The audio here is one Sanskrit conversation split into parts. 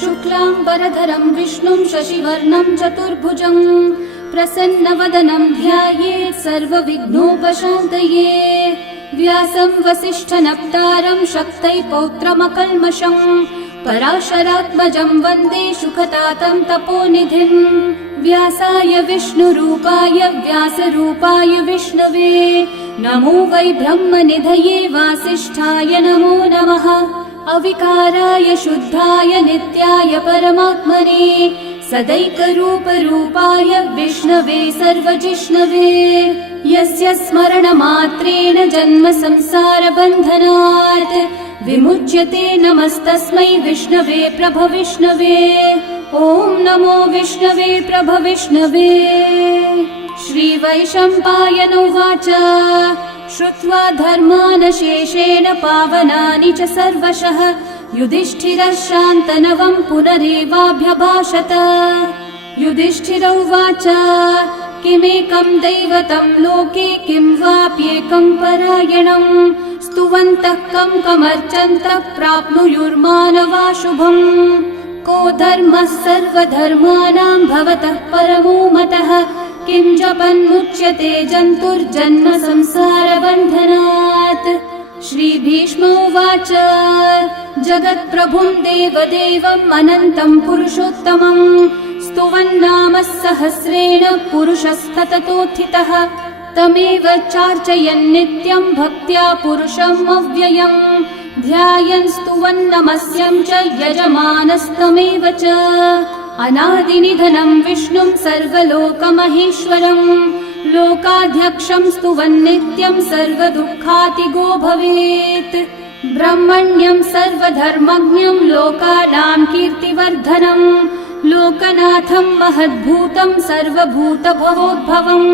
शुक्लांबरधरं विष्णुं शशिवर्णं चतुर्भुजं प्रसन्नवदनं ध्यायेत् सर्वविघ्नोपशान्तये। व्यासं वसिष्ठनप्तारं शक्तै पौत्रमकल्मषं पराशरात्मजं वन्दे शुकतातं तपोनिधिं। व्यासाय विष्णुरूपाय व्यासरूपाय विष्णवे नमो वै ब्रह्मनिधये वासिष्ठाय नमो नमः। अविकाराय शुद्धाय नित्याय परमात्मने सदैकरूपरूपाय विष्णवे सर्वजिष्णवे। यस्य स्मरणमात्रेण जन्म संसारबन्धनात् विमुच्यते नमस्तस्मै विष्णवे प्रभविष्णवे। ॐ नमो विष्णवे प्रभविष्णवे। श्रीवैशम्पायन उवाच श्रुत्वा धर्मानशेषेण पावनानि च सर्वशः युधिष्ठिरः शान्तनवं पुनरेवाभ्यभाषत। युधिष्ठिर उवाच किमेकं दैवतं लोके किं वाप्येकं परायणं स्तुवन्तः कं कमर्चन्तः प्राप्नुयुर्मानवा शुभम्। को धर्मः सर्वधर्माणां भवतः परमो मतः किं जपन्मुच्यते जन्तुर्जन्म संसारबन्धनात्। श्रीभीष्म उवाच जगत्प्रभुं देवदेवम् अनन्तं पुरुषोत्तमं स्तुवन्नामः सहस्रेण पुरुषस्तततोत्थितः तमेव चार्चयन् नित्यं भक्त्या पुरुषम् अव्ययम् ध्यायन् स्तुवन्नमस्यं च यजमानस्तमेव च। अनादिनिधनं विष्णुं सर्वलोकमहेश्वरं लोकाध्यक्षं स्तुवन्नित्यं सर्वदुःखातिगो भवेत्। ब्रह्मण्यं सर्वधर्मज्ञं लोकानां कीर्तिवर्धनं लोकनाथं महद्भूतं सर्वभूतभवोद्भवम्।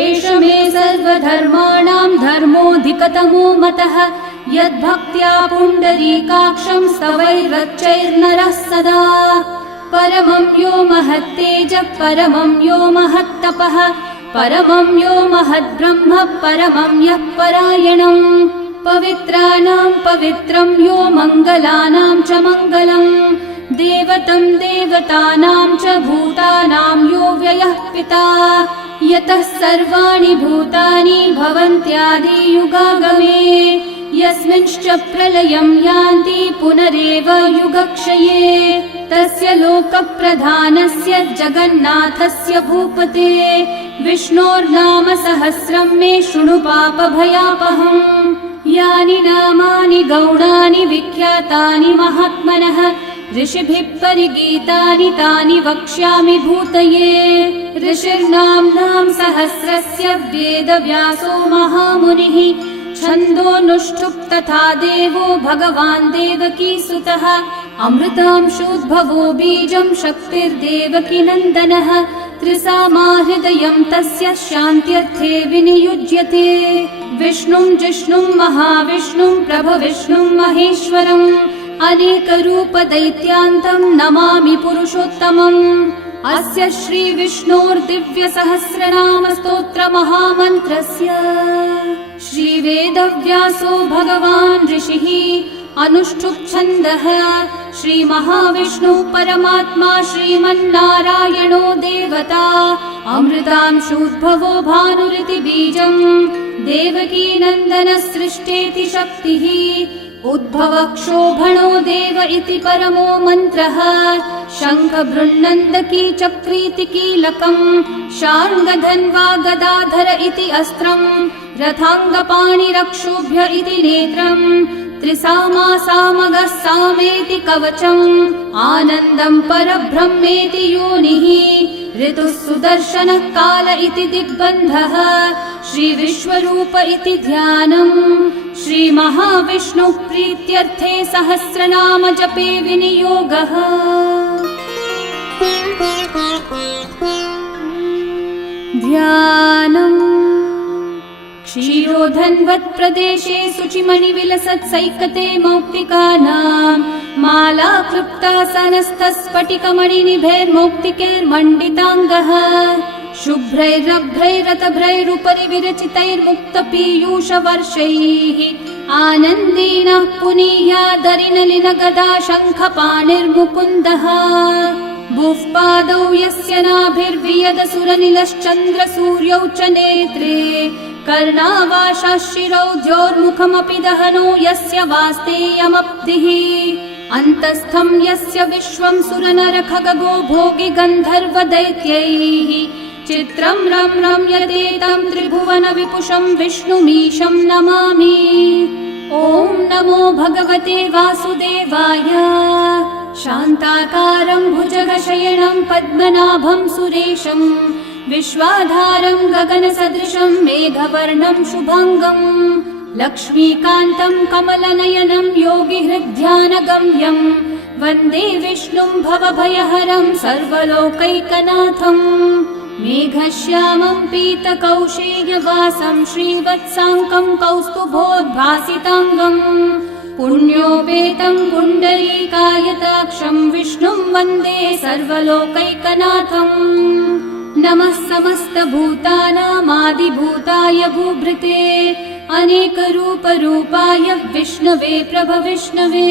एष मे सर्वधर्माणां धर्मोऽधिकतमो मतः यद्भक्त्या पुण्डरीकाक्षं स्तवैरर्चैर्नरः सदा। परमं यो महत्तेजः परमं यो महत्तपः परमं यो महद्ब्रह्म परमं यः परायणम्। पवित्राणां पवित्रं यो मङ्गलानां च मङ्गलम् देवतं देवतानां च भूतानां यो व्ययः पिता यतः सर्वाणि भूतानि भवन्त्यादियुगागमे यस्मिंश्च प्रलयं यान्ति पुनरेव युगक्षये तस्य लोकप्रधानस्य जगन्नाथस्य भूपते विष्णोर्नाम सहस्रं मे शृणु पापभयापहम्। यानि नामानि गौणानि विख्यातानि महात्मनः ऋषिभिः परिगीतानि तानि वक्ष्यामि भूतये। ऋषिर्नाम्नां सहस्रस्य वेदव्यासो महामुनिः छन्दोऽनुष्ठुप् तथा देवो भगवान् देवकीसुतः अमृतांशोद्भवो बीजं शक्तिर्देवकी नन्दनः त्रिसामा हृदयं तस्य शान्त्यर्थे विनियुज्यते। विष्णुं जिष्णुं महाविष्णुं प्रभविष्णुं महेश्वरम् अनेकरूपदैत्यान्तं नमामि पुरुषोत्तमम्। अस्य श्रीविष्णोर्दिव्यसहस्रनामस्तोत्रमहामन्त्रस्य श्रीवेदव्यासो भगवान् ऋषिः अनुष्ठुप्छन्दः श्रीमहाविष्णुः परमात्मा श्रीमन्नारायणो देवता अमृतांशोद्भवो भानुरिति बीजम् देवकी नन्दनसृष्टेति शक्तिः उद्भवक्षोभणो देव इति परमो मन्त्रः शङ्ख बृन्नन्दकी चक्रीति कीलकम् शार्ङ्गधन्वा गदाधर इति अस्त्रम् रथाङ्गपाणिरक्षोभ्य इति नेत्रम् त्रिसामा सामगः सामेति कवचम् आनन्दं परब्रह्मेति योनिः ऋतुः सुदर्शनः काल इति दिग्बन्धः श्रीविश्वरूप इति ध्यानम् श्रीमहाविष्णुः प्रीत्यर्थे सहस्रनाम जपे विनियोगः। ध्यानम् क्षीरोधन्वत्प्रदेशे शुचिमणिविलसत्सैकते मौक्तिकानाम् माला क्लृप्तासनस्थस्फटिकमणिनिभैर्मौक्तिकैर्मण्डिताङ्गः शुभ्रैरभ्रैरतभ्रैरुपरि विरचितैर्मुक्तपीयूषवर्षैः आनन्देन पुनीयादरिनलिनगदा शङ्खपाणिर्मुकुन्दः बुःपादौ यस्य नाभिर्वियदसुरनिलश्चन्द्रसूर्यौ च नेत्रे कर्णावाशाः शिरौ द्योर्मुखमपि दहनो यस्य वास्तेयमब्धिः अन्तस्थं यस्य विश्वं सुरनरखगो भोगि गन्धर्वदैत्यैः चित्रं रं रम्यते तं त्रिभुवन विपुषं विष्णुमीशं नमामि। ॐ नमो भगवते वासुदेवाय। शान्ताकारं भुजगशयनं पद्मनाभं सुरेशं विश्वाधारं गगनसदृशं मेघवर्णं शुभाङ्गम् लक्ष्मीकान्तं कमलनयनं योगिहृद्ध्यानगम्यं वन्दे विष्णुं भवभयहरं सर्वलोकैकनाथम् मेघश्यामं पीतकौशेयवासं श्रीवत्साङ्कं कौस्तुभोद्भासिताङ्गम् पुण्योपेतं पुण्डरीकायताक्षं विष्णुं वन्दे सर्वलोकैकनाथम् नमः समस्तभूतानामादिभूताय भूभृते अनेकरूपरूपाय विष्णवे प्रभविष्णवे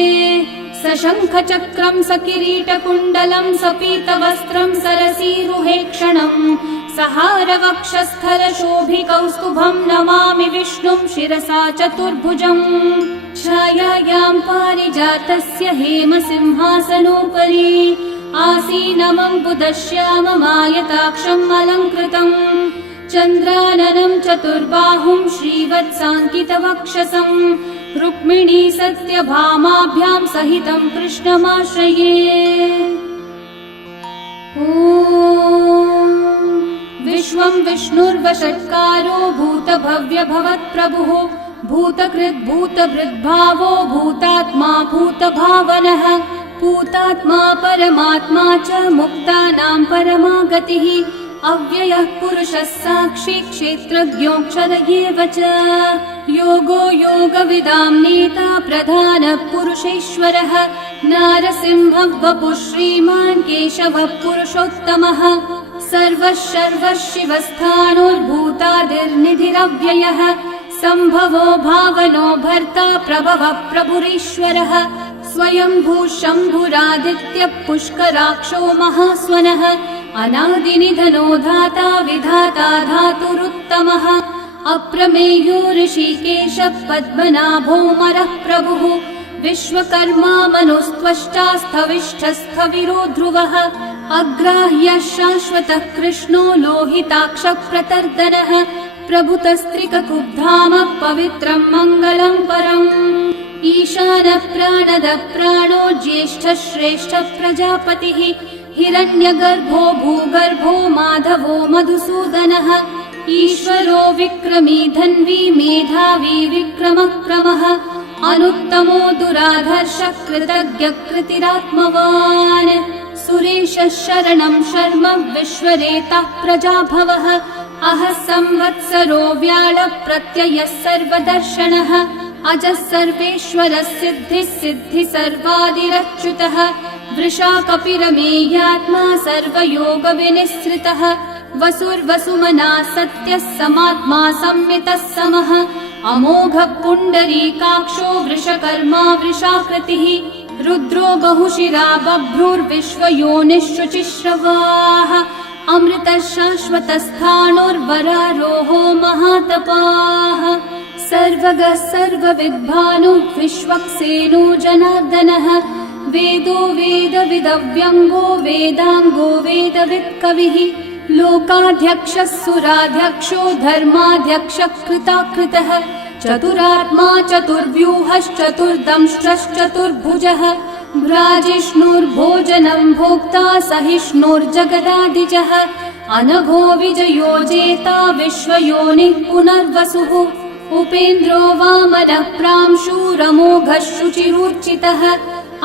सशङ्खचक्रं सकिरीटकुण्डलं सपीतवस्त्रं सरसीरुहेक्षणं सहारवक्षस्थलशोभिकौस्तुभं नमामि विष्णुं शिरसा चतुर्भुजम् छायायां पारिजातस्य हेमसिंहासनोपरि आसीनमम्बुदश्याममायताक्षम् अलङ्कृतम् चन्द्राननं चतुर्बाहुं श्रीवत्साङ्कितवक्षसं रुक्मिणी सत्यभामाभ्यां सहितं कृष्णमाश्रये। ॐ विश्वं विष्णुर्वषट्कारो भूतभव्यभवत्प्रभुः भूतकृद्भूतभृद्भावो भूतात्मा भूतभावनः भूतात्मा परमात्मा च मुक्तानां परमा गतिः अव्ययः पुरुषः साक्षी क्षेत्रज्ञोऽक्षर एव च योगो योगविदां नेता प्रधानः पुरुषेश्वरः नारसिंहः वपुः श्रीमान् केशवः पुरुषोत्तमः सर्वः सर्वः शिवस्थाणोर्भूतादिर्निधिरव्ययः सम्भवो भावनो भर्ता प्रभवः प्रभुरीश्वरः स्वयंभू शम्भुरादित्यः पुष्कराक्षो महास्वनः अनादिनिधनो धाता विधाता धातुरुत्तमः अप्रमेयो ऋषिकेशः पद्मनाभोऽमरः प्रभुः विश्वकर्मा मनुस्त्वष्टा स्थविष्ठस्थविरो ध्रुवः अग्राह्यः शाश्वतः कृष्णो लोहिताक्षः प्रतर्दनः प्रभुतस्त्रिककुब्धामः पवित्रं मङ्गलं परम् ईशानः प्राणदः प्राणो ज्येष्ठः श्रेष्ठः प्रजापतिः हिरण्यगर्भो भूगर्भो माधवो मधुसूदनः ईश्वरो विक्रमी धन्वी मेधावी विक्रमक्रमः अनुत्तमो दुराधर्षः कृतज्ञः कृतिरात्मवान् सुरेशः शरणं शर्म विश्वरेतः प्रजाभवः अहः संवत्सरो व्याळः प्रत्ययः सर्वदर्शनः अजः सर्वेश्वरः सिद्धिः सिद्धि सर्वादिरच्युतः वृषा कपिरमेयात्मा सर्वयोगविनिःसृतः वसुर्वसुमना सत्यः समात्मा संवितः समः अमोघः पुण्डरीकाक्षो वृषकर्मा वृषाकृतिः रुद्रो बहुशिरा बभ्रुर्विश्वयोनिःशुचिश्रवाः अमृतः शाश्वतस्थाणोर्वरारोहो महातपाः सर्वगः सर्वविद्भानुः विश्वक्सेनो जनार्दनः वेदो वेदविदव्यङ्गो वेदाङ्गो वेदवित्कविः लोकाध्यक्षः सुराध्यक्षो धर्माध्यक्षः कृताकृतः चतुरात्मा चतुर्व्यूहश्चतुर्दंष्ट्रश्चतुर्भुजः भ्राजिष्णुर्भोजनं भोक्ता सहिष्णुर्जगदादिजः अनघो विजयो जेता विश्वयोनिः पुनर्वसुः उपेन्द्रो वामनः प्रांशुरमोघः शुचिरूर्चितः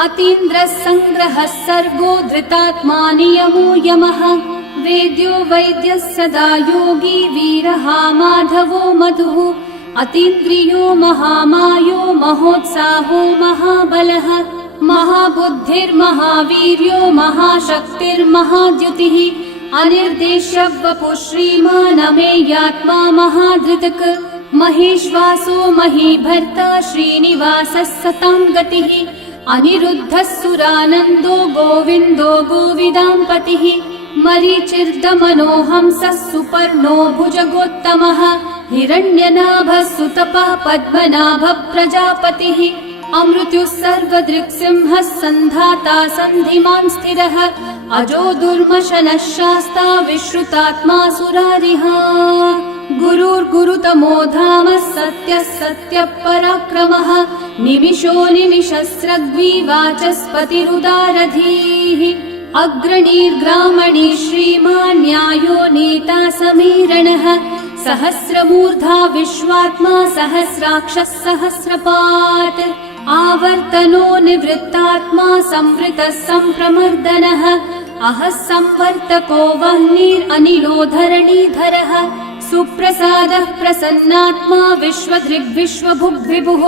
अतीन्द्रः सङ्ग्रहः सर्गो धृतात्मा नियमो यमः वेद्यो वैद्यः सदा योगी वीरः माधवो मधुः अतीन्द्रियो महामायो महोत्साहो महाबलः महाबुद्धिर्महावीर्यो महाशक्तिर्महाद्युतिः अनिर्देश्य वपुः श्रीमान् अमेयात्मा महाधृतक् महेश्वासो महीभर्ता श्रीनिवासः सतां गतिः अनिरुद्धः सुरानन्दो गोविन्दो गोविदाम्पतिः मरीचिर्दमनोहंसः सुपर्णो भुजगोत्तमः हिरण्यनाभः सुतपः पद्मनाभः प्रजापतिः अमृत्युः सर्वदृक्सिंहः सन्धाता सन्धिमान् स्थिरः अजो दुर्मशनः शास्ता विश्रुतात्मा सुरारिः गुरुर्गुरुतमो धामः सत्यः सत्यः पराक्रमः निमिषो निमिषस्रग्वी वाचस्पतिरुदारधीः अग्रणीर्ग्रामणी श्रीमान् न्यायो नेता समीरणः सहस्रमूर्धा विश्वात्मा सहस्राक्षः सहस्रपात् आवर्तनो निवृत्तात्मा संवृतः सम्प्रमर्दनः अहः संवर्तको वह्निरनिलो धरणीधरः सुप्रसादः प्रसन्नात्मा विश्वधृग्विश्वभुग्विभुः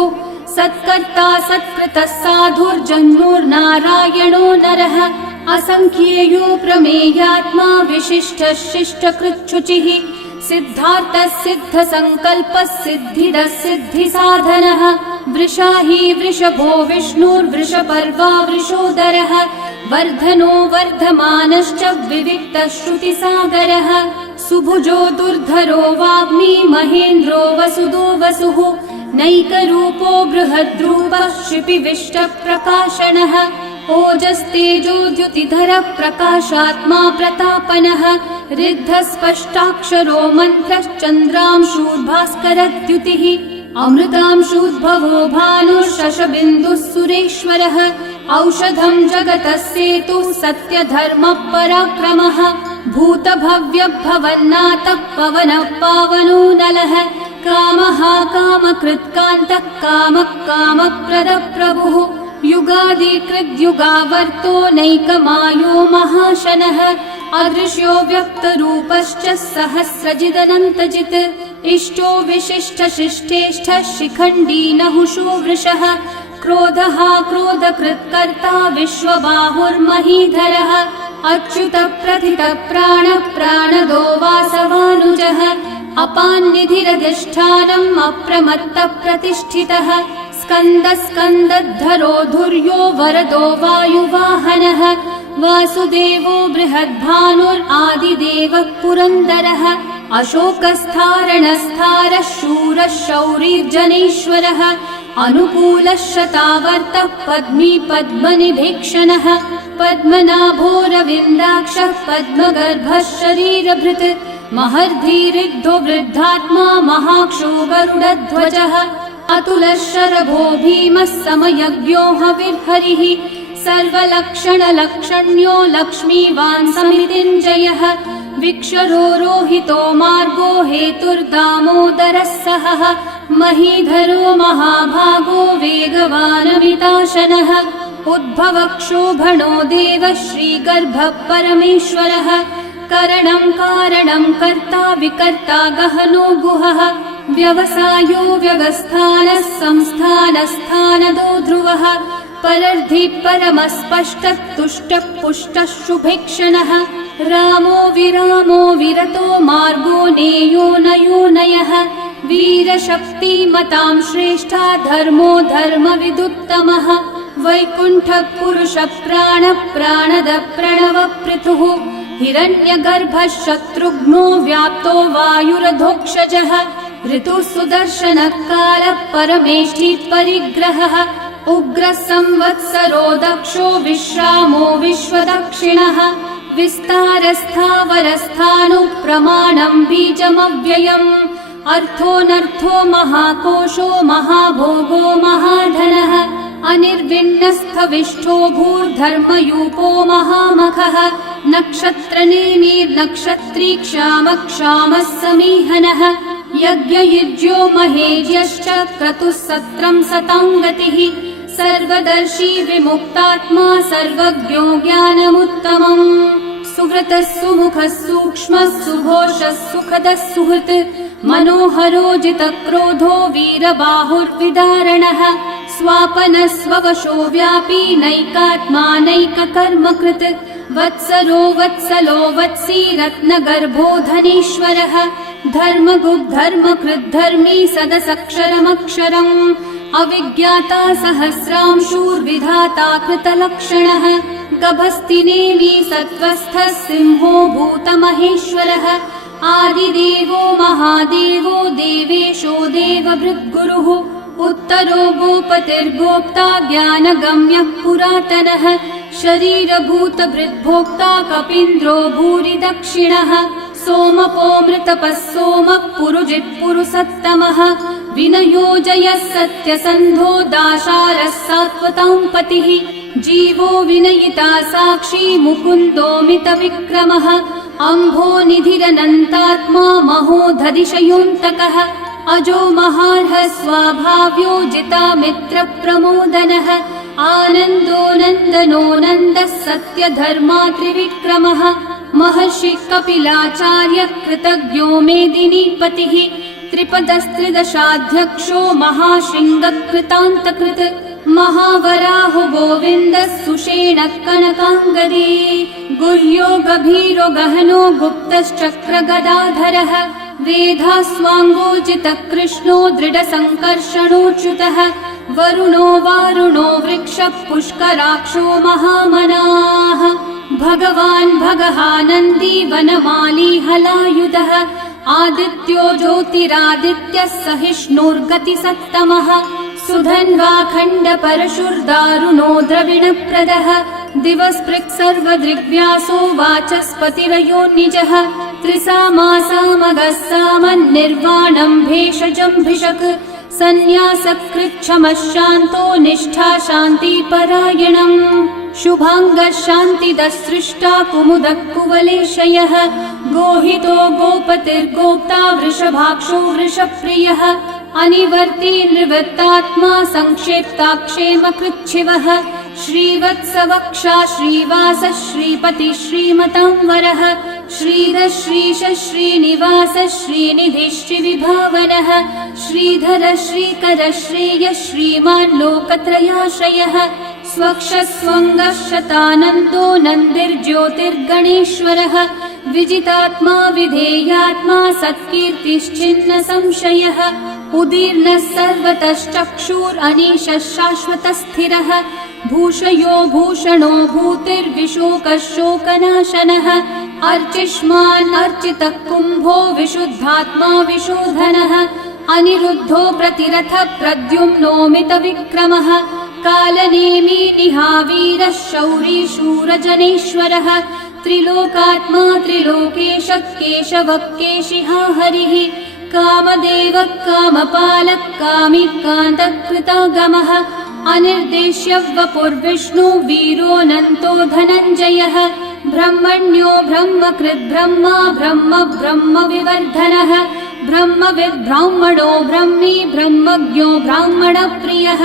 सत्कर्ता सत्कृतः साधुर्जन्मोर्नारायणो नरः असंख्येयो प्रमेयात्मा विशिष्टः शिष्टकृच्छुचिः सिद्धार्थः सिद्धसङ्कल्पः सिद्धिदः सिद्धिसाधनः वृषाही वृषभो विष्णुर्वृषपर्वा वृषोदरः वर्धनो वर्धमानश्च विविक्तः श्रुतिसागरः सुभुजो दुर्धरो वाग्मी महेन्द्रो वसुदो वसुः नैकरूपो बृहद्रूपः क्षिपिविष्टप्रकाशनः ओजस्तेजोद्युतिधरः प्रकाशात्मा प्रतापनः ऋद्धः स्पष्टाक्षरो मन्त्रश्चन्द्रांशूर्भास्करद्युतिः अमृतांशूद्भवो भानुः शशबिन्दुः सुरेश्वरः औषधं जगतः सेतुः सत्यधर्मः पराक्रमः भूतभव्यभवन्नाथः पवनः पावनो नलः कामः कामकृत्कान्तः कामः कामप्रदः प्रभुः युगादिकृद्युगावर्तो नैकमायो महाशनः अदृश्यो व्यक्तरूपश्च सहस्रजिदनन्तजित् इष्टो विशिष्टशिष्टेष्ठः शिखण्डी नहुषो वृषः क्रोधः क्रोधकृत्कर्ता विश्वबाहुर्महीधरः अच्युतः प्रथितः प्राणः प्राणदो वासवानुजः अपान्निधिरधिष्ठानम् अप्रमत्तः प्रतिष्ठितः स्कन्दस्कन्दद्धरो धुर्यो वरदो वायुवाहनः वासुदेवो बृहद्भानुरादिदेवः पुरन्दरः अशोकस्थारणस्थारः शूरः शौरिर्जनेश्वरः अनुकूलः शतावर्तः पद्मी पद्मनिभीक्षणः पद्मनाभोरविन्दाक्षः पद्मगर्भः शरीरभृत् महर्धिरिग्धो वृद्धात्मा महाक्षो गरुडध्वजः अतुलः शरभो भीमः समयज्ञो हविर्हरिः सर्वलक्षणलक्षण्यो लक्ष्मीवान् समितिञ्जयः विक्षरो रोहितो मार्गो हेतुर्दामोदरः सहः महीधरो महाभागो वेगवानमिताशनः उद्भवक्षोभणो देवः श्रीगर्भः परमेश्वरः करणं कारणं कर्ता विकर्ता गहनो गुहः व्यवसायो व्यवस्थानः संस्थानस्थानदो ध्रुवः परर्धि परमस्पष्टः तुष्टः पुष्टः शुभेक्षणः रामो विरामो विरतो मार्गो नेयो नयो नयः वीरशक्तिमतां श्रेष्ठा धर्मो धर्मविदुत्तमः वैकुण्ठः पुरुषः प्राणः प्राणदः प्रणवपृथुः हिरण्यगर्भः शत्रुघ्नो व्याप्तो वायुरधोक्षजः ऋतुः सुदर्शनः कालः परमेष्ठी परिग्रहः उग्रः संवत्सरो दक्षो विश्रामो विश्वदक्षिणः विस्तारस्थावरस्थाणुः प्रमाणं बीजमव्ययम् अर्थोऽनर्थो महाकोशो महाभोगो महाधनः अनिर्विण्णस्थविष्ठो भूर्धर्मयूपो महामखः नक्षत्रनेमिर्नक्षत्री क्षामः समीहनः यज्ञयुज्यो महेज्यश्च क्रतुः सत्रं सताङ्गतिः सर्वदर्शी विमुक्तात्मा सर्वज्ञो ज्ञानमुत्तमम् सुहृतः सुमुखः सूक्ष्मः सुघोषः सुखदः सुहृत् मनोहरो जितक्रोधो वीरबाहुर्विदारणः स्वापनः स्ववशो व्यापी नैकात्मा नैककर्मकृत् वत्सरो वत्सलो वत्सी रत्नगर्भो धनीश्वरः धर्मकृद्धर्मी सदसक्षरमक्षरम् अविज्ञाता सहस्रांशूर्विधाता कृतलक्षणः गभस्तिनेमि सत्त्वस्थः सिंहो भूतमहेश्वरः आदिदेवो महादेवो देवेशो देवभृद्गुरुः उत्तरो गोपतिर्गोप्ता ज्ञानगम्यः पुरातनः शरीरभूतभृद्भोक्ता कपीन्द्रो भूरि दक्षिणः सोमपोऽमृतपः सोमः पुरुजित्पुरुसत्तमः विनयोजयः सत्यसन्धो दाशारः सात्वतां पतिः जीवो विनयिता साक्षी मुकुन्दोऽमितविक्रमः अम्भो निधिरनन्तात्मा महोदधिशयोऽन्तकः अजो महार्हः स्वाभाव्यो जितामित्रप्रमोदनः आनन्दो नन्दनो नन्दः सत्यधर्मा त्रिविक्रमः महर्षि कपिलाचार्य कृतज्ञो मेदिनीपतिः त्रिपदस्त्रिदशाध्यक्षो महाशृङ्गकृतान्तकृत् महावराहो गोविन्दः सुषेणः कनकाङ्गदी गुह्यो गभीरो गहनो गुप्तश्चक्रगदाधरः वेधास्वाङ्गोचितः कृष्णो दृढसङ्कर्षणोच्युतः वरुणो वारुणो वृक्षः पुष्कराक्षो महामनाः भगवान् भगहानन्दी वनमाली हलायुधः आदित्यो ज्योतिरादित्यः सहिष्णुर्गतिसत्तमः सुधन्वा खण्डपरशुर्दारुणो द्रविणप्रदः दिवस्पृक् सर्वदृग्व्यासो वाचस्पतिरयो निजः त्रिसामासामगः सामन्निर्वाणं भेषजम्भिषक् सन्न्यासकृच्छमः शान्तो निष्ठा शान्तिपरायणम् शुभाङ्गः शान्तिदः सृष्टा कुमुदः कुवलेशयः गोहितो गोपतिर्गोप्ता वृषभाक्षो वृषप्रियः अनिवर्ती निवृत्तात्मा संक्षेप्ताक्षेमकृच्छिवः श्रीवत्सवक्षा श्रीवासः श्रीपतिः श्रीमतां वरः श्रीधः श्रीशः श्रीनिवासः श्रीनिधिः श्रीविभावनः श्रीधरः श्रीकरः श्रेयः श्रीमान् लोकत्रयाश्रयः स्वक्षः स्वङ्गः शतानन्दो नन्दिर्ज्योतिर्गणेश्वरः विजितात्मा विधेयात्मा सत्कीर्तिश्चिन्न संशयः उदीर्णः सर्वतश्चक्षुरनीशः शाश्वतस्थिरः भूषयो भूषणो भूतिर्विशोकः शोकनाशनः अर्चिष्मान् अर्चितः कुम्भो विशुद्धात्मा विशोधनः अनिरुद्धो प्रतिरथः प्रद्युम्नोमितविक्रमः कालनेमी निहावीरः शौरी शूरजनेश्वरः त्रिलोकात्मा त्रिलोकेशः केशवः केशिहा हरिः कामदेवः कामपालः कामिकान्तः कृतागमः अनिर्देश्य वपुर्विष्णु वीरोऽनन्तो धनञ्जयः ब्रह्मण्यो ब्रह्मकृद्ब्रह्मा ब्रह्म ब्रह्मविवर्धनः ब्रह्मविद् ब्राह्मणो ब्रह्मी ब्रह्मज्ञो ब्राह्मणप्रियः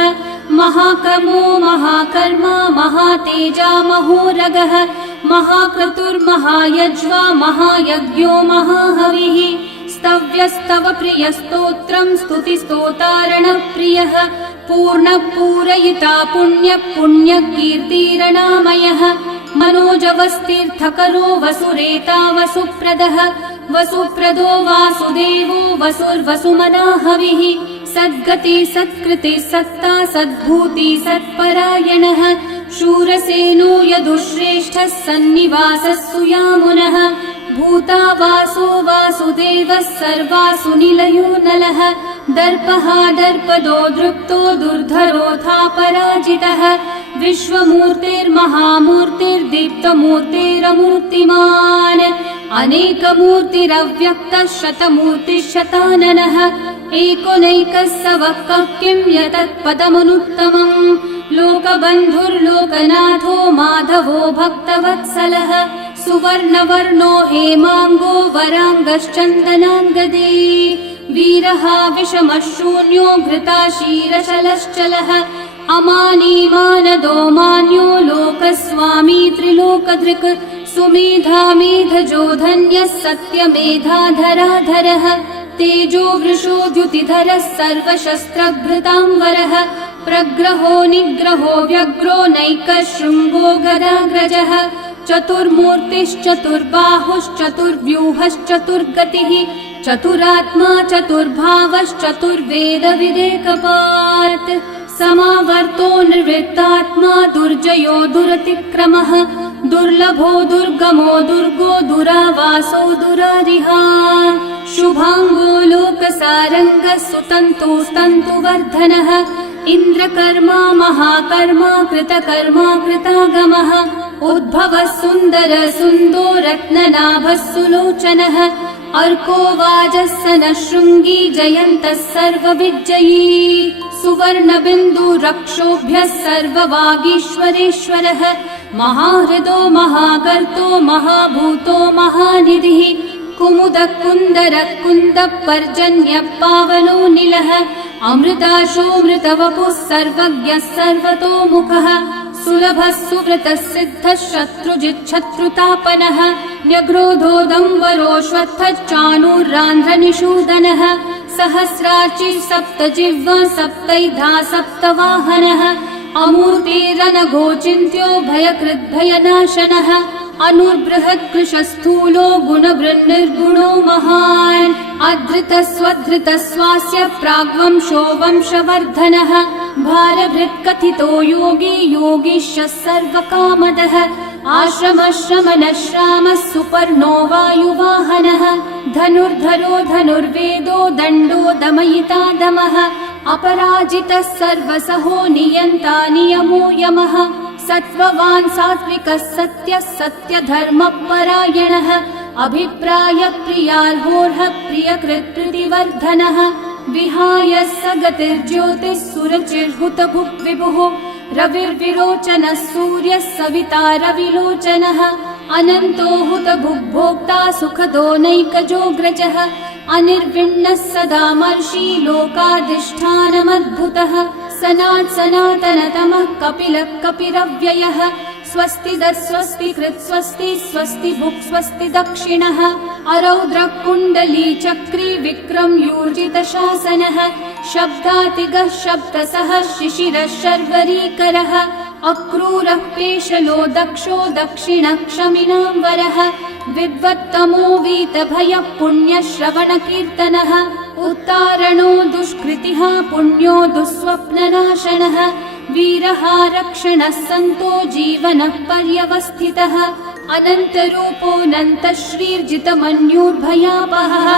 महाकर्मो महाकर्मा महातेजा महोरगः महाक्रतुर्महायज्वा महायज्ञो महाहविः स्तव्यस्तव प्रियस्तोत्रं स्तुतिस्तोतारणप्रियः पूर्णपूरयिता पुण्यकीर्तिरणामयः मनोजवस्तीर्थकरो वसुरेता वसुप्रदः वसुप्रदो वासुदेवो वसुर्वसुमनाहविः सद्गति सत्कृति सत्ता सद्भूति सत्परायणः शूरसेनो यदुश्रेष्ठः सन्निवासः सुयामुनः भूता वासो वासुदेवः सर्वासु निलयो नलः दर्पः दर्पदो दृप्तो दुर्धरोऽथा पराजितः विश्वमूर्तिर्महामूर्तिर्दीप्तमूर्तिरमूर्तिमान् अनेकमूर्तिरव्यक्तः शतमूर्तिः एकोनैकः स वः किं यतत्पदमनुत्तमम् लोकबन्धुर्लोकनाथो माधवो भक्तवत्सलः सुवर्णवर्णो हेमाङ्गो वराङ्गश्चन्दनाङ्गदे वीरः विषमः शून्यो घृताशीरशलश्चलः अमानी मानदो मान्यो लोकस्वामी त्रिलोकधृक् सुमेधामेधजो धन्यः सत्यमेधाधराधरः तेजो वृषो द्युतिधरः सर्वशस्त्रभृताम्बरः प्रग्रहो निग्रहो व्यग्रो नैकशृङ्गो गदाग्रजः चतुर्मूर्तिश्चतुर्बाहुश्चतुर्व्यूहश्चतुर्गतिः चतुरात्मा चतुर्भावश्चतुर्वेदविदेकपात् समावर्तो निर्वृत्तात्मा दुर्जयो दुरतिक्रमः दुर्लभो दुर्गमो दुर्गो दुरावासो दुरारिहा शुभाङ्गो लोकसारङ्गः सुतन्तुस्तन्तुवर्धनः इन्द्रकर्मा महाकर्मा कृतकर्मा कृतागमः उद्भवः सुन्दर सुन्दो रत्ननाभः सुलोचनः अर्को वाजः शृङ्गी जयन्तः सर्वविजयी सुवर्णबिन्दु रक्षोभ्यः सर्ववागीश्वरेश्वरः महाहृदो महाकर्तो महाभूतो महानिधिः कुमुदः कुन्दरः कुन्दः पर्जन्यः पावनो निलः अमृताशोऽमृतवपुः सर्वज्ञः सर्वतोमुखः सुलभः सुव्रतः सिद्धः शत्रुजिच्छत्रुतापनः न्यग्रोधोदम्बरोऽश्वत्थश्चाणूरान्ध्रनिषूदनः सहस्रार्ची सप्तजिह्वा सप्तैधा सप्तवाहनः अमूर्तिरनघोचिन्त्यो भयकृद्भयनाशनः अनुर्बृहत्कृशस्थूलो गुणवृन्निर्गुणो महान् अधृतस्वधृतस्वास्य प्राग्वंशो वंशवर्धनः भारभृत्कथितो योगी योगीशः सर्वकामदः आश्रमश्रमणश्रामः सुपर्णो वायुवाहनः धनुर्धरो धनुर्वेदो दण्डो दमयिता दमः अपराजितः सर्वसहो नियन्ता नियमो यमः सत्त्ववान् सात्विकः सत्यः सत्यधर्मपरायणः अभिप्रायप्रियार्होर्हः प्रियकृत्प्रीतिवर्धनः विहाय स गतिर्ज्योतिः सुरचिर्हुतभुक् विभुः रविर्विरोचनः सूर्यः सविता रविलोचनः अनन्तो हुतभुग्भोक्ता सुखदो नैकजोऽग्रजः अनिर्विण्णः सदा मर्षि लोकाधिष्ठानमद्भुतः सनातनतमः कपिलः कपिरव्ययः स्वस्तिदः स्वस्तिकृत् स्वस्ति स्वस्ति भुक् स्वस्ति दक्षिणः अरौद्रः कुण्डली चक्री विक्रमयूर्जितशासनः शब्दातिगः शब्दसः शिशिरः शर्वरीकरः अक्रूरः पेशलो दक्षो दक्षिणः क्षमिनाम्बरः विद्वत्तमो वीतभयः पुण्यश्रवणकीर्तनः उत्तारणो दुष्कृतिः पुण्यो दुःस्वप्ननाशनः वीरः रक्षणः सन्तो जीवनः पर्यवस्थितः अनन्तरूपोऽनन्तः श्रीर्जितमन्युर्भयापहः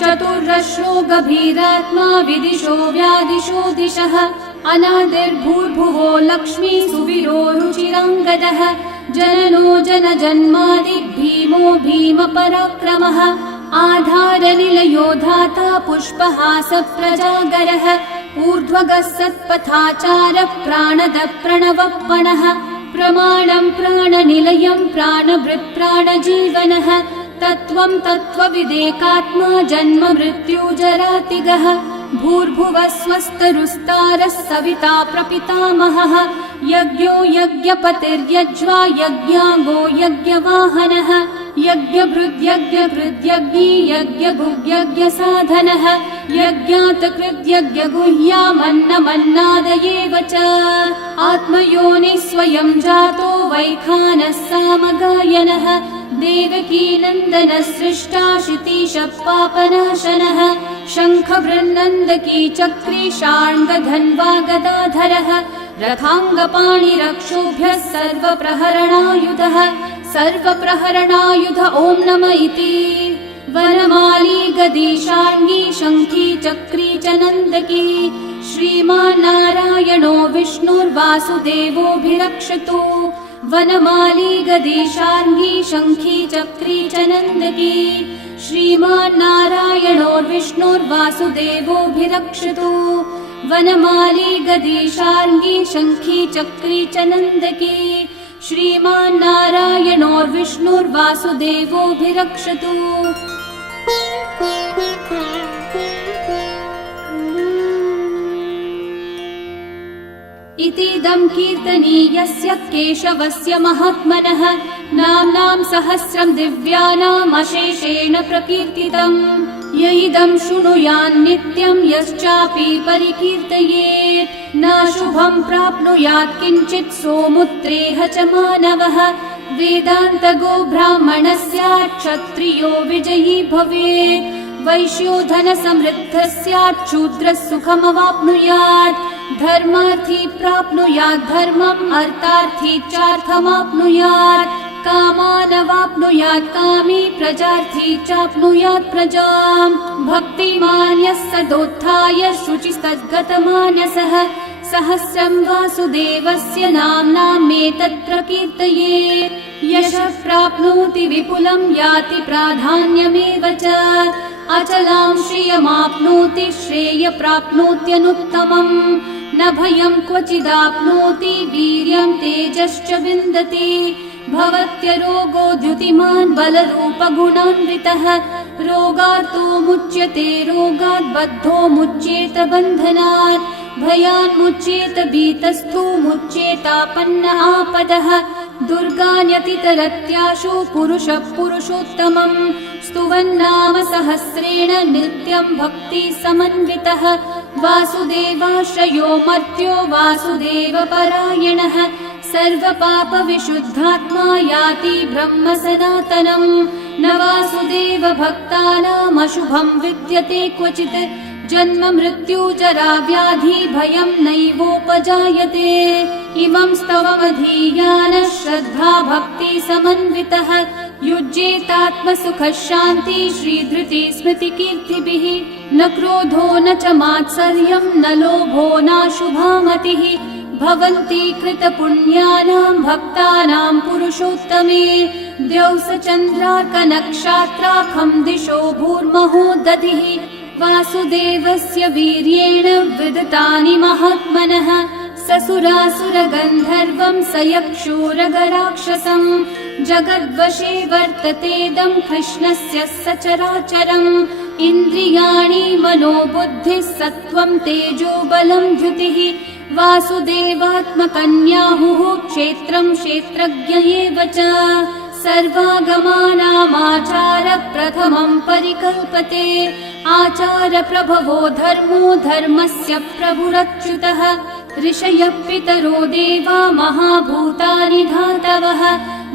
चतुर्रश्रो गभीरात्मा विदिशो व्यादिशो दिशः अनादिर्भूर्भुवो लक्ष्मी सुवीरो रुचिराङ्गदः जननो जनजन्मादि भीमो भीमपराक्रमः आधारनिलयो धाता पुष्पहास प्रजागरः ऊर्ध्वगः सत्पथाचारः प्राणदः प्रणवप्पणः प्रमाणं प्राणनिलयं प्राणभृत् प्राणजीवनः तत्त्वं तत्त्वविदेकात्मा जन्म मृत्युजरातिगः भूर्भुवः स्वस्तरुस्तारः सविता प्रपितामहः यज्ञो यज्ञपतिर्यज्वा यज्ञाङ्गो यज्ञवाहनः यज्ञभृद्यज्ञकृद्यज्ञी यज्ञभुग्यज्ञसाधनः यज्ञात् कृद्यज्ञगुह्यामन्नमन्नादयेव च आत्मयोनिः स्वयं जातो वैखानः सामगायनः देवकीनन्दनः सृष्टा शितीशः पापनाशनः शङ्खवृन्नन्दकी चक्री शार्ङ्गधन्वा गदाधरः रथाङ्गपाणिरक्षोभ्यः सर्वप्रहरणायुधः सर्वप्रहरणायुध ॐ नम इति वनमाली गदी शार्ङ्गी शङ्खी चक्री च नन्दकी श्रीमान्नारायणो विष्णुर्वासुदेवोऽभिरक्षतु वनमाली गदी शार्ङ्गी शङ्खी चक्री च नन्दकी श्रीमान्नारायणो विष्णुर्वासुदेवोऽभिरक्षतु वनमाली गदी शार्ङ्गी शङ्खी चक्री च नन्दकी श्रीमान्नारायणो विष्णुर्वासुदेवोऽभिरक्षतु इतीदं कीर्तनीयस्य केशवस्य महात्मनः नाम्नां सहस्रं दिव्यानाम् अशेषेण प्रकीर्तितम्। य इदं शृणुयान् नित्यं यश्चापि परिकीर्तयेत् नाशुभं प्राप्नुयात् किञ्चित् सोमुत्रेह च मानवः। वेदान्तगो ब्राह्मणः स्यात् क्षत्रियो विजयी भवेत् वैश्यो धनसमृद्धः स्यात् शूद्रः सुखमवाप्नुयात् धर्मार्थी प्राप्नुयात् धर्मम् अर्थार्थी चार्थमाप्नुयात् कामानवाप्नुयात् कामी प्रजार्थी चाप्नुयात् प्रजाम्। भक्तिमान् यः सदोत्थाय शुचिस्तद्गतमानसः सहस्रं वासुदेवस्य नाम्नामेतत् प्रकीर्तयेत्। यशः प्राप्नोति विपुलं याति प्राधान्यमेव च अचलां श्रियमाप्नोति श्रेय प्राप्नोत्यनुत्तमम्। न भयं क्वचिदाप्नोति वीर्यं तेजश्च विन्दति भवत्यरोगो द्युतिमान् बलरूपगुणान्वितः रोगार्तो मुच्यते रोगात् बद्धो मुच्येत बन्धनात् भयान् मुच्येत भीतस्थो मुच्येतापन्न आपदः दुर्गान्यतितरत्याशु पुरुषः पुरुषोत्तमम् स्तुवन्नाम सहस्रेण नित्यं भक्ति समन्वितः वासुदेवाश्रयो मर्त्यो वासुदेवपरायणः सर्वपापविशुद्धात्मा याति ब्रह्म सनातनम्। न वासुदेव भक्तानामशुभं विद्यते क्वचित् जन्म मृत्यु जरा व्याधि भयं नैवोपजायते। इमं स्तवमधीयानः श्रद्धा भक्ति समन्वितः युज्येतात्मसुखः शान्ति श्रीधृति स्मृति कीर्तिभिः। न क्रोधो न च मात्सर्यं न लोभो नाशुभा मतिः भवन्ति कृतपुण्यानां भक्तानां पुरुषोत्तमे। द्यौस चन्द्रार्कनक्षत्राखं दिशो भूर्महो दधिः वासुदेवस्य वीर्येण विदतानि महात्मनः ससुरासुरगन्धर्वं स यक्षोरगराक्षसं जगद्वशे वर्ततेदं कृष्णस्य सचराचरम्। इन्द्रियाणि मनोबुद्धिः सत्त्वं तेजो बलं द्युतिः वासुदेवात्मकन्याहुः क्षेत्रं क्षेत्रज्ञ एव च सर्वागमानामाचार प्रथमं परिकल्पते आचार प्रभवो धर्मो धर्मस्य प्रभुरच्युतः ऋषयः पितरो देवा महाभूतानि धातवः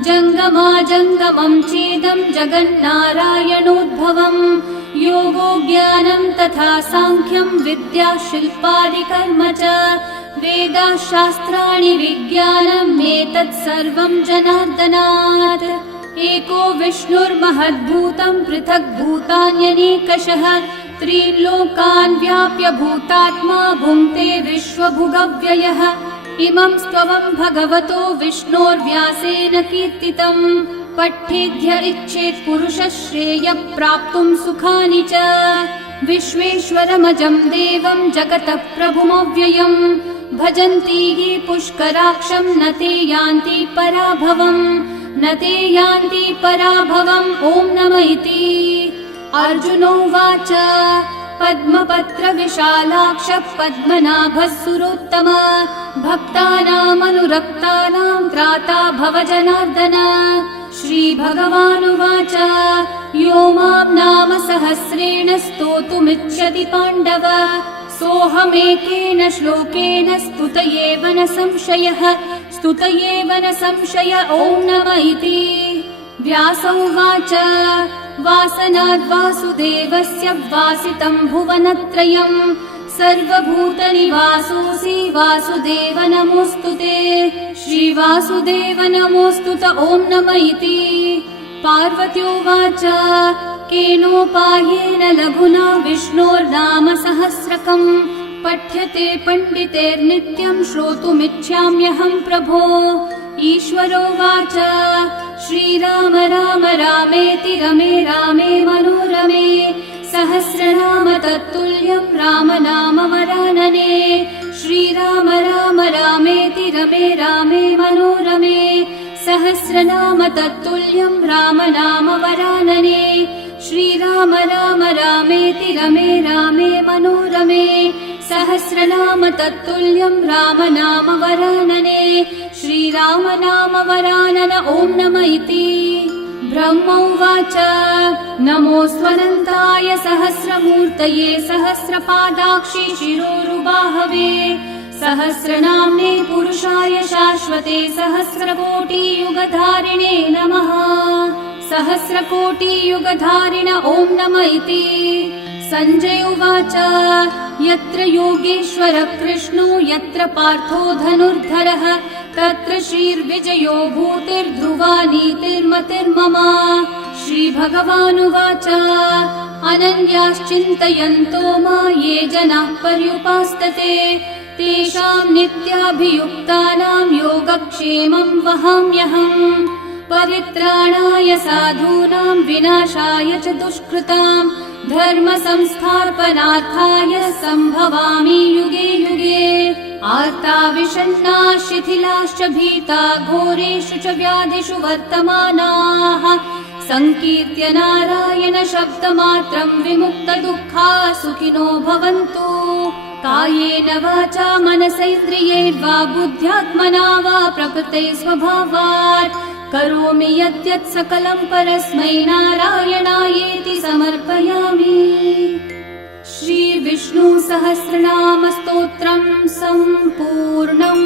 जङ्गमाजङ्गमं चेदं जगन्नारायणोद्भवम् योगो ज्ञानं तथा सांख्यं विद्या शिल्पादिकर्म च वेदाशास्त्राणि विज्ञानम् एतत् सर्वं जनार्दनात्। एको विष्णुर्महद्भूतं पृथक् भूतान्यनेकशः त्रीन् लोकान् व्याप्य भूतात्मा भुङ्क्ते विश्वभुगव्ययः। इमं स्तवं भगवतो विष्णोर्व्यासेन कीर्तितम् पठ्येद्य इच्छेत् पुरुषः श्रेयः प्राप्तुं सुखानि च। विश्वेश्वरमजं देवं जगतः प्रभुमव्ययम् भजन्ति ये पुष्कराक्षं न ते यान्ति पराभवम् न ते यान्ति पराभवम्। ॐ नमः इति। अर्जुनोवाच पद्मपत्र विशालाक्ष पद्मनाभः सुरोत्तम भक्तानामनुरक्तानां त्राता भव जनार्दन। श्रीभगवानुवाच यो मां नाम सहस्रेण स्तोतुमिच्छति पाण्डव सोऽहमेकेन श्लोकेन स्तुत एव न संशयः स्तुत एव न संशय। ॐ नमः इति। व्यास उवाच वासनाद्वासुदेवस्य वासितं भुवनत्रयम् सर्वभूतनिवासोऽसि वासुदेव नमोऽस्तुते। श्रीवासुदेव नमोऽस्तुत। ॐ नमः इति। पार्वत्योवाच केनोपायेन लघुना विष्णोर्नाम सहस्रकम् पठ्यते पण्डितेर्नित्यं श्रोतुमिच्छाम्यहं प्रभो। ईश्वरोवाच श्रीराम राम रामेति रमे रामे मनोरमे सहस्रनाम तत्तुल्यं राम नाम वरानने। श्रीराम राम रामेति रमे रामे मनोरमे सहस्रनाम तत्तुल्यं राम नाम वरानने। श्रीराम राम रामेति रमे रामे मनोरमे सहस्रनाम तत्तुल्यं रामनाम वरानने श्रीराम नाम वरानन ॐ नम इति ब्रह्मोवाच नमोऽस्त्वनन्ताय सहस्रमूर्तये सहस्रपादाक्षि शिरोरुबाहवे सहस्रनाम्ने पुरुषाय शाश्वते सहस्रकोटियुगधारिणे नमः सहस्रकोटियुगधारिण ॐ नम इति सञ्जय उवाच यत्र योगेश्वर कृष्णो यत्र पार्थो धनुर्धरः तत्र श्रीर्विजयो भूतिर्ध्रुवा नीतिर्मतिर्मम श्रीभगवानुवाच अनन्याश्चिन्तयन्तो मा ये जनाः पर्युपासते तेषां नित्याभियुक्तानां योगक्षेमं वहाम्यहम् परित्राणाय साधूनां विनाशाय च दुष्कृतां धर्म संस्थापनार्थाय सम्भवामि युगे युगे आर्ता विषण्णा शिथिलाश्च भीता घोरेषु च व्याधिषु वर्तमानाः संकीर्त्य नारायण शब्दमात्रं विमुक्तदुःखा सुखिनो भवन्तु कायेन वाचा मनसैन्द्रियैर्वा बुद्ध्यात्मना वा प्रकृते स्वभावात् करोमि यद्यत् सकलं परस्मै नारायणायेति समर्पयामि। श्री विष्णु सहस्रनाम स्तोत्रं सम्पूर्णम्।